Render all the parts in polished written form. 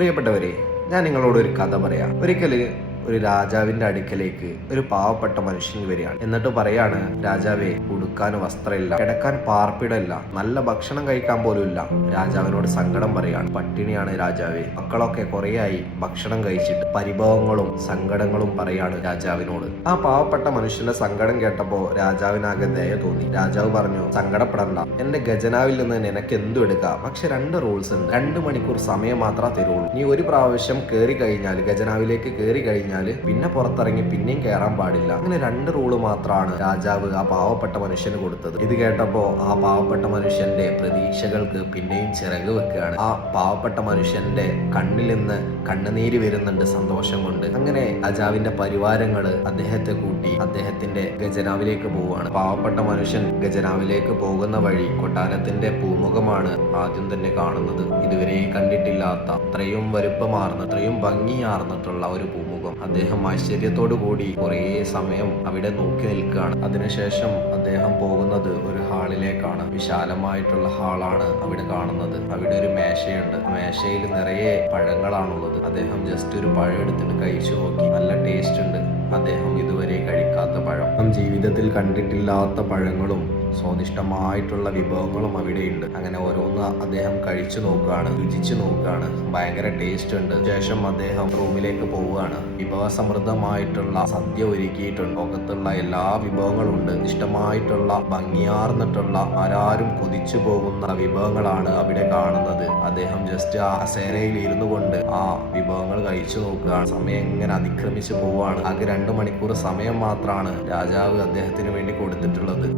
പ്രിയപ്പെട്ടവരെ, ഞാൻ നിങ്ങളോട് ഒരു കഥ പറയാം. ഒരിക്കല് ഒരു രാജാവിന്റെ അടുക്കലേക്ക് ഒരു പാവപ്പെട്ട മനുഷ്യൻ വരികയാണ്. എന്നിട്ട് പറയാണ്, രാജാവേ, ഉടുക്കാൻ വസ്ത്രമില്ല, കിടക്കാൻ പാർപ്പിടമില്ല, നല്ല ഭക്ഷണം കഴിക്കാൻ പോലും ഇല്ല. രാജാവിനോട് സങ്കടം പറയാണ്. പട്ടിണിയാണ് രാജാവേ, മക്കളൊക്കെ കുറേയായി ഭക്ഷണം കഴിച്ചിട്ട്. പരിഭവങ്ങളും സങ്കടങ്ങളും പറയാണ് രാജാവിനോട്. ആ പാവപ്പെട്ട മനുഷ്യന്റെ സങ്കടം കേട്ടപ്പോ രാജാവിനാകെ ദയ തോന്നി. രാജാവ് പറഞ്ഞു, സങ്കടപ്പെടണ്ട, എന്റെ ഖജനാവിൽ നിന്ന് നിനക്ക് എന്തും എടുക്കാം. പക്ഷെ 2 റൂൾസ് ഉണ്ട്. 2 മണിക്കൂർ സമയം മാത്രമേ തരുള്ളൂ. നീ ഒരു പ്രാവശ്യം കയറി കഴിഞ്ഞാൽ, ഖജനാവിലേക്ക് കയറി കഴിഞ്ഞാൽ പിന്നെ പുറത്തിറങ്ങി പിന്നെയും കയറാൻ പാടില്ല. അങ്ങനെ 2 റൂള് മാത്രമാണ് രാജാവ് ആ പാവപ്പെട്ട മനുഷ്യന് കൊടുത്തത്. ഇത് കേട്ടപ്പോ ആ പാവപ്പെട്ട മനുഷ്യന്റെ പ്രതീക്ഷകൾക്ക് പിന്നെയും ചിറക് വെക്കുകയാണ്. ആ പാവപ്പെട്ട മനുഷ്യന്റെ കണ്ണിൽ നിന്ന് കണ്ണുനീര് വരുന്നുണ്ട് സന്തോഷം കൊണ്ട്. അങ്ങനെ രാജാവിന്റെ പരിവാരങ്ങള് അദ്ദേഹത്തെ കൂട്ടി അദ്ദേഹത്തിന്റെ ഖജനാവിലേക്ക് പോവുകയാണ്. പാവപ്പെട്ട മനുഷ്യൻ ഖജനാവിലേക്ക് പോകുന്ന വഴി കൊട്ടാരത്തിന്റെ പൂമുഖമാണ് ആദ്യം തന്നെ കാണുന്നത്. ഇതുവരെ കണ്ടിട്ടില്ലാത്ത, അത്രയും വലുപ്പമാർന്ന, അത്രയും ഭംഗിയാർന്നിട്ടുള്ള ഒരു പൂമുഖം. അദ്ദേഹം ആശ്ചര്യത്തോടു കൂടി കുറേ സമയം അവിടെ നോക്കി നിൽക്കുകയാണ്. അതിനുശേഷം അദ്ദേഹം പോകുന്നത് ഒരു ഹാളിലേക്കാണ്. വിശാലമായിട്ടുള്ള ഹാളാണ് അവിടെ കാണുന്നത്. അവിടെ ഒരു മേശയുണ്ട്. മേശയിൽ നിറയെ പഴങ്ങളാണുള്ളത്. അദ്ദേഹം ജസ്റ്റ് ഒരു പഴം എടുത്തിട്ട് കഴിച്ചു നോക്കി. നല്ല ടേസ്റ്റ് ഉണ്ട്. അദ്ദേഹം ഇതുവരെ കഴിക്കാത്ത പഴം, ജീവിതത്തിൽ കണ്ടിട്ടില്ലാത്ത പഴങ്ങളും സ്വാദിഷ്ടമായിട്ടുള്ള വിഭവങ്ങളും അവിടെയുണ്ട്. അങ്ങനെ ഓരോന്ന് അദ്ദേഹം കഴിച്ചു നോക്കുകയാണ്, രുചിച്ചു നോക്കുകയാണ്. ഭയങ്കര ടേസ്റ്റ് ഉണ്ട്. ശേഷം അദ്ദേഹം റൂമിലേക്ക് പോവുകയാണ്. വിഭവസമൃദ്ധമായിട്ടുള്ള സദ്യ ഒരുക്കിയിട്ടുണ്ട്. ലോകത്തുള്ള എല്ലാ വിഭവങ്ങളും ഉണ്ട്. ഇഷ്ടമായിട്ടുള്ള ഭംഗിയാർന്നിട്ടുള്ള ആരാരും കൊതിച്ചു പോകുന്ന വിഭവങ്ങളാണ് അവിടെ കാണുന്നത്. അദ്ദേഹം ജസ്റ്റ് ആ സേനയിൽ ഇരുന്നു കൊണ്ട് ആ വിഭവങ്ങൾ കഴിച്ചു നോക്കുകയാണ്. സമയം എങ്ങനെ അതിക്രമിച്ചു പോവുകയാണ്. ആകെ 2 മണിക്കൂർ സമയം മാത്രമാണ് രാജാവ് അദ്ദേഹത്തിന് വേണ്ടി കൊടുത്തിട്ടുള്ളത്.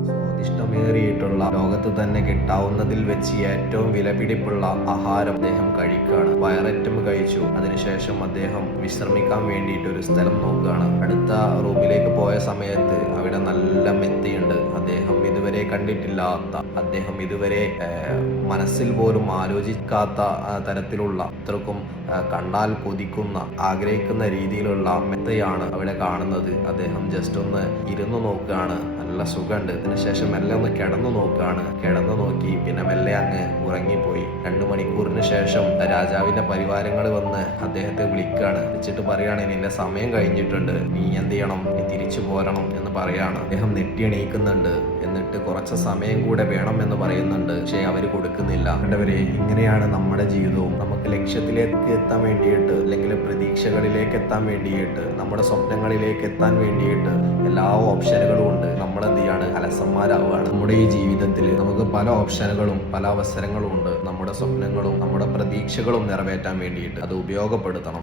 ഇഷ്ടമേറിയിട്ടുള്ള, ലോകത്ത് തന്നെ കിട്ടാവുന്നതിൽ വെച്ച് ഏറ്റവും വിലപിടിപ്പുള്ള ആഹാരം അദ്ദേഹം കഴിക്കുകയാണ്. വയററ്റം കഴിച്ചു. അതിനുശേഷം അദ്ദേഹം വിശ്രമിക്കാൻ വേണ്ടിയിട്ട് ഒരു സ്ഥലം നോക്കുകയാണ്. അടുത്ത റൂമിലേക്ക് പോയ സമയത്ത് അവിടെ നല്ല മെത്തയുണ്ട്. അദ്ദേഹം ഇതുവരെ കണ്ടിട്ടില്ലാത്ത, അദ്ദേഹം ഇതുവരെ മനസ്സിൽ പോലും ആലോചിക്കാത്ത തരത്തിലുള്ള, അത്രക്കും കണ്ടാൽ കൊതിക്കുന്ന, ആഗ്രഹിക്കുന്ന രീതിയിലുള്ള മെത്തയാണ് അവിടെ കാണുന്നത്. അദ്ദേഹം ജസ്റ്റ് ഒന്ന് ഇരുന്നു നോക്കുകയാണ്. നല്ല സുഖമുണ്ട്. അതിനുശേഷം മെല്ലെ ഒന്ന് കിടന്നു നോക്കുകയാണ്. കിടന്നു നോക്കി പിന്നെ മെല്ലെ അങ്ങ് ഉറങ്ങിപ്പോയി. 2 മണിക്കൂറിന് ശേഷം രാജാവിന്റെ പരിവാരങ്ങൾ വന്ന് അദ്ദേഹത്തെ വിളിക്കുകയാണ്. വിളിച്ചിട്ട് പറയാണ്, നിന്റെ സമയം കഴിഞ്ഞിട്ടുണ്ട്, നീ എന്ത് ചെയ്യണം, നീ തിരിച്ചു പോരണം എന്ന് പറയാണ്. അദ്ദേഹം നെറ്റി എണീക്കുന്നുണ്ട്. എന്നിട്ട് കുറച്ച് സമയം കൂടെ വേണം എന്ന് പറയുന്നുണ്ട്. പക്ഷേ അവർ കൊടുക്കുന്നില്ല. കണ്ടവരെ, ഇങ്ങനെയാണ് നമ്മുടെ ജീവിതവും. നമുക്ക് ലക്ഷ്യത്തിലേക്ക് എത്താൻ വേണ്ടിയിട്ട്, അല്ലെങ്കിൽ പ്രതീക്ഷകളിലേക്ക് എത്താൻ വേണ്ടിയിട്ട്, നമ്മുടെ സ്വപ്നങ്ങളിലേക്ക് എത്താൻ വേണ്ടിയിട്ട് എല്ലാ ഓപ്ഷനുകളും ഉണ്ട്. നമ്മൾ എന്ത് ചെയ്യാണ്, അലസന്മാരാവുകയാണ്. നമ്മുടെ ഈ ജീവിതത്തിൽ നമുക്ക് പല ഓപ്ഷനുകളും പല അവസരങ്ങളും ഉണ്ട്. നമ്മുടെ സ്വപ്നങ്ങളും നമ്മുടെ പ്രതീക്ഷകളും നിറവേറ്റാൻ വേണ്ടിയിട്ട് അത് ഉപയോഗപ്പെടുത്തണം.